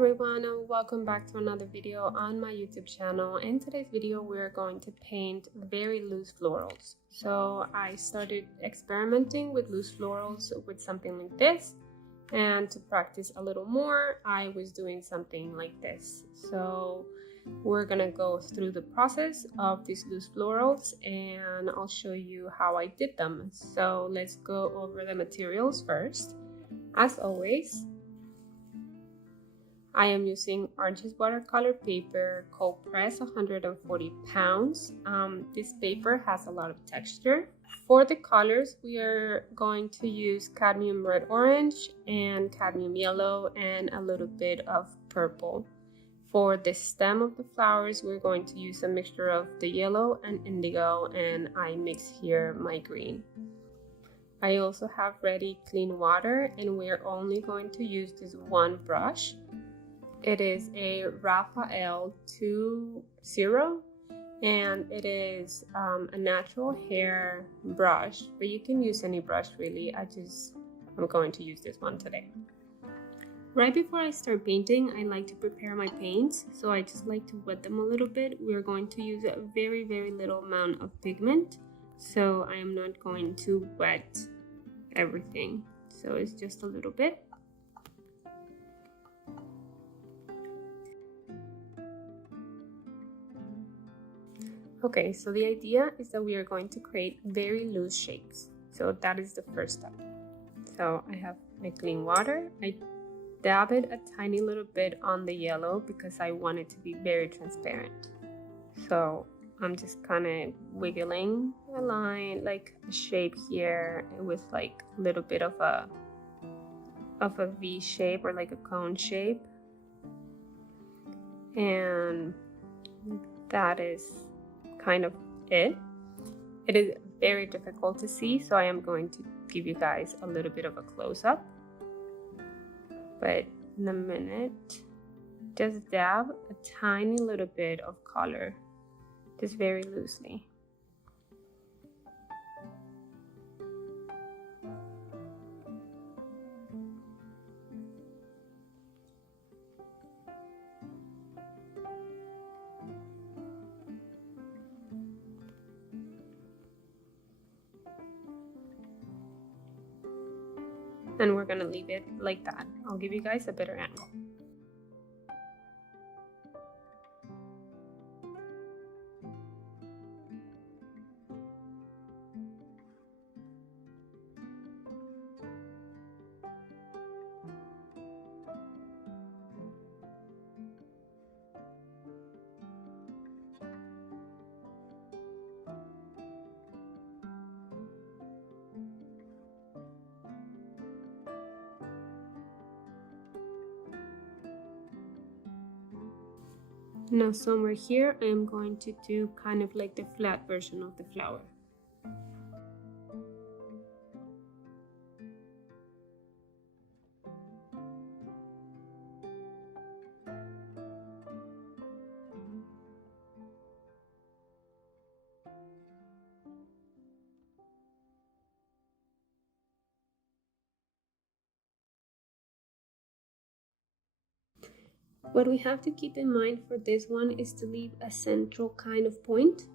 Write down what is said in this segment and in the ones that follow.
everyone, and welcome back to another video on my YouTube channel. In today's video we're going to paint very loose florals. So I started experimenting with loose florals with something like this, and to practice a little more I was doing something like this. So we're gonna go through the process of these loose florals and I'll show you how I did them. So let's go over the materials first. As always, I am using Arches watercolor paper, cold press, 140 pounds. This paper has a lot of texture. For the colors, we are going to use cadmium red orange and cadmium yellow and a little bit of purple. For the stem of the flowers, we're going to use a mixture of the yellow and indigo, and I mix here my green. I also have ready clean water, and we're only going to use this one brush. It is a Raphael 20, and it is a natural hair brush, but you can use any brush really. I'm going to use this one today. Right before I start painting, I like to prepare my paints, so I just like to wet them a little bit. We're going to use a very little amount of pigment, so I am not going to wet everything, so it's just a little bit. Okay, so the idea is that we are going to create very loose shapes. So that is the first step. So I have my clean water. I dab it a tiny little bit on the yellow because I want it to be very transparent. So I'm just kind of wiggling a line, like a shape here with like a little bit of a V shape or like a cone shape. And that is kind of it. It is very difficult to see, so I am going to give you guys a little bit of a close-up. But in a minute, just dab a tiny little bit of color, just very loosely. And we're gonna leave it like that. I'll give you guys a better angle. Now somewhere here I am going to do kind of like the flat version of the flower. What we have to keep in mind for this one is to leave a central kind of point.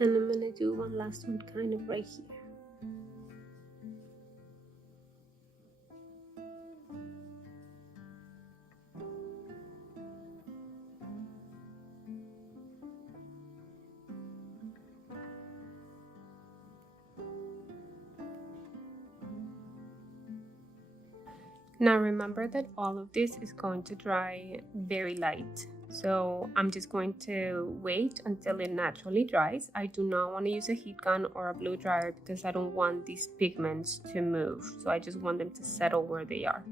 And I'm gonna do one last one kind of right here. Now remember that all of this is going to dry very light. So I'm just going to wait until it naturally dries. I do not want to use a heat gun or a blow dryer because I don't want these pigments to move. So I just want them to settle where they are.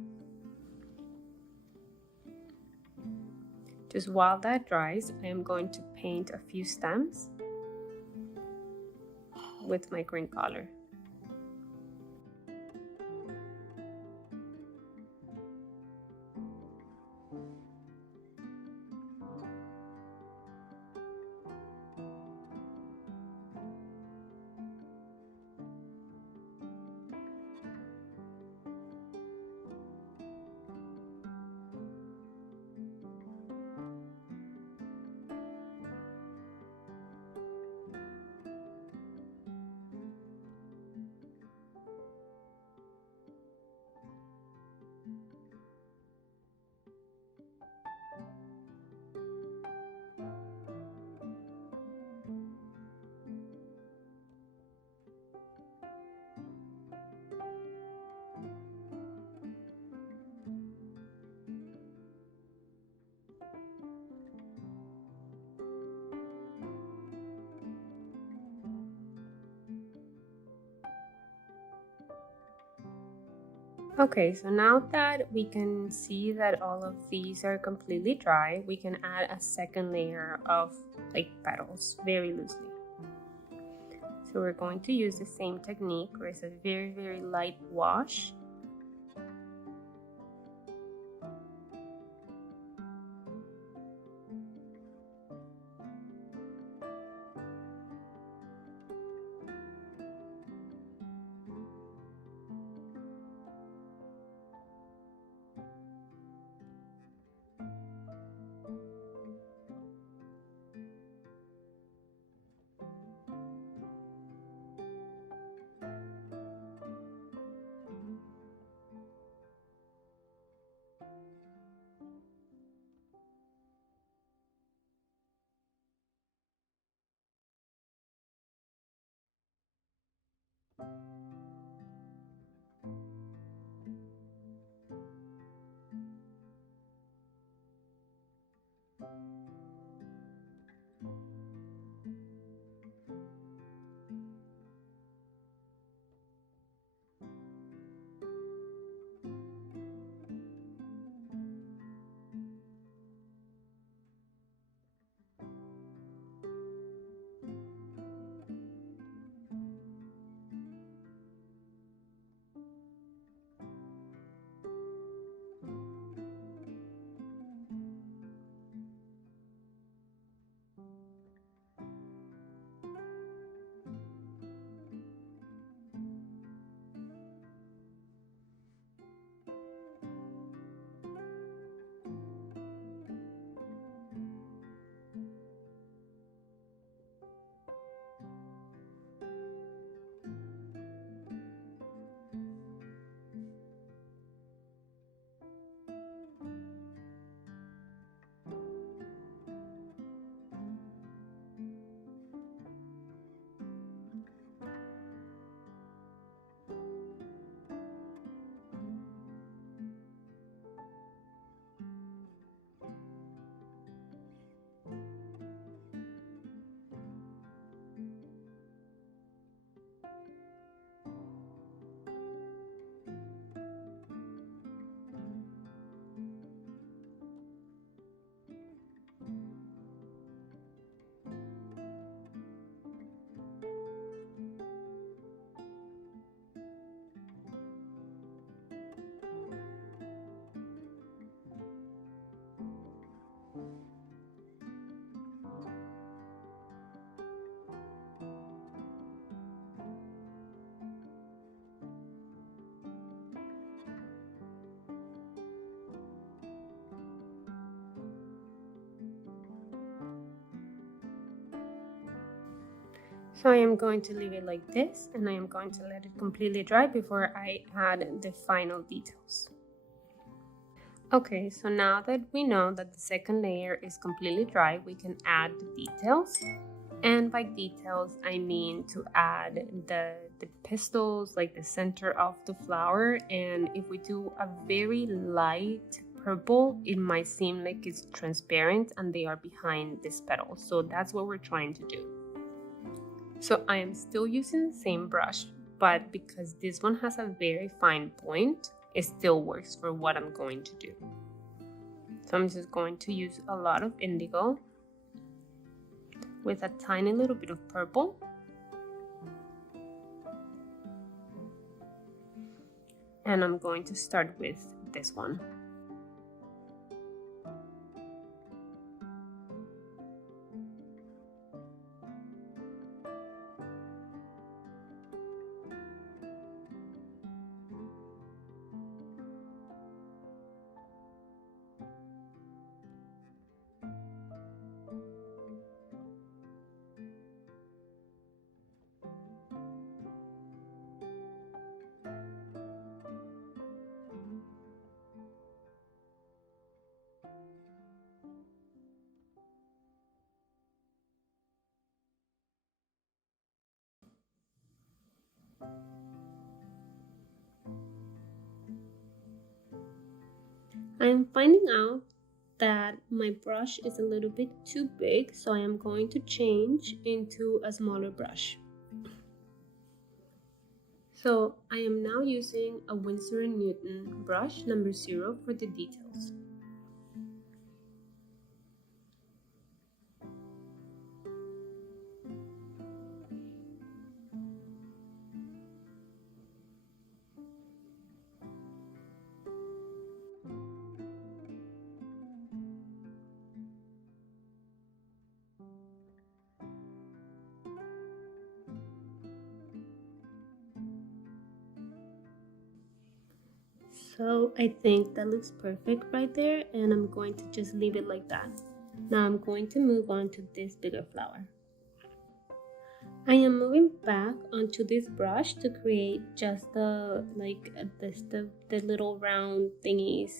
Just while that dries, I am going to paint a few stems with my green color. Okay, so now that we can see that all of these are completely dry, we can add a second layer of like petals very loosely. So we're going to use the same technique where it's a very light wash. So I am going to leave it like this, and I am going to let it completely dry before I add the final details. Okay, so now that we know that the second layer is completely dry, we can add the details. And by details, I mean to add the pistils, like the center of the flower. And if we do a very light purple, it might seem like it's transparent and they are behind this petal. So that's what we're trying to do. So I am still using the same brush, but because this one has a very fine point, it still works for what I'm going to do. So I'm just going to use a lot of indigo with a tiny little bit of purple. And I'm going to start with this one. I am finding out that my brush is a little bit too big, so I am going to change into a smaller brush. So I am now using a Winsor & Newton brush number 0 for the details. So I think that looks perfect right there, and I'm going to just leave it like that. Now I'm going to move on to this bigger flower. I am moving back onto this brush to create just the little round thingies.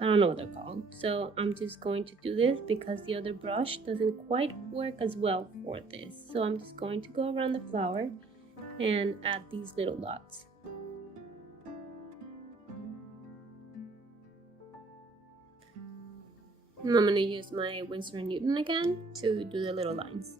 I don't know what they're called. So I'm just going to do this because the other brush doesn't quite work as well for this. So I'm just going to go around the flower and add these little dots. And I'm going to use my Winsor & Newton again to do the little lines.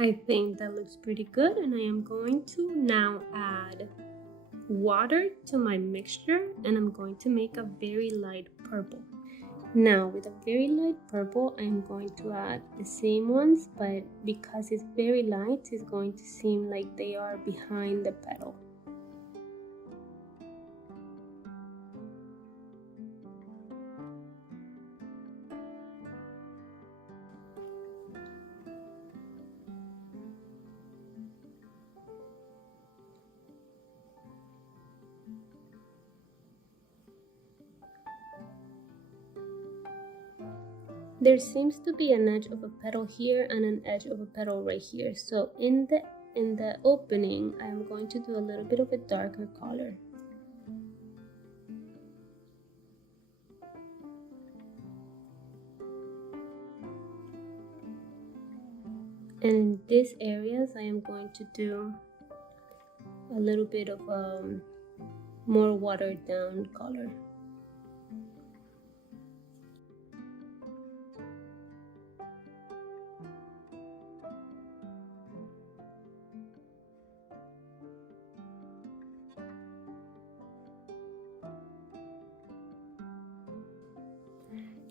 I think that looks pretty good, and I am going to now add water to my mixture, and I'm going to make a very light purple. Now with a very light purple, I'm going to add the same ones, but because it's very light, it's going to seem like they are behind the petal. There seems to be an edge of a petal here and an edge of a petal right here. So in the opening, I'm going to do a little bit of a darker color. And in these areas, I am going to do a little bit of more watered down color.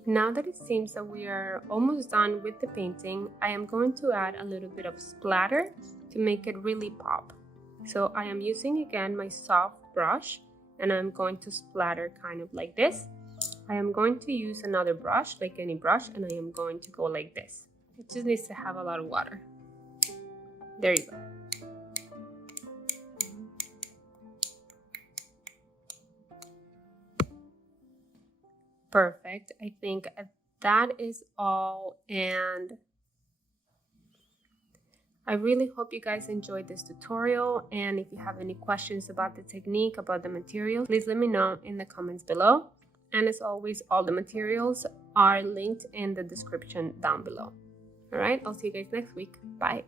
Now that it seems that we are almost done with the painting, I am going to add a little bit of splatter to make it really pop. So I am using again my soft brush, and I'm going to splatter kind of like this. I am going to use another brush, like any brush, and I am going to go like this. It just needs to have a lot of water. There you go. Perfect. I think that is all, and I really hope you guys enjoyed this tutorial, and if you have any questions about the technique, about the material, please let me know in the comments below. And as always, all the materials are linked in the description down below. All right, I'll see you guys next week. Bye.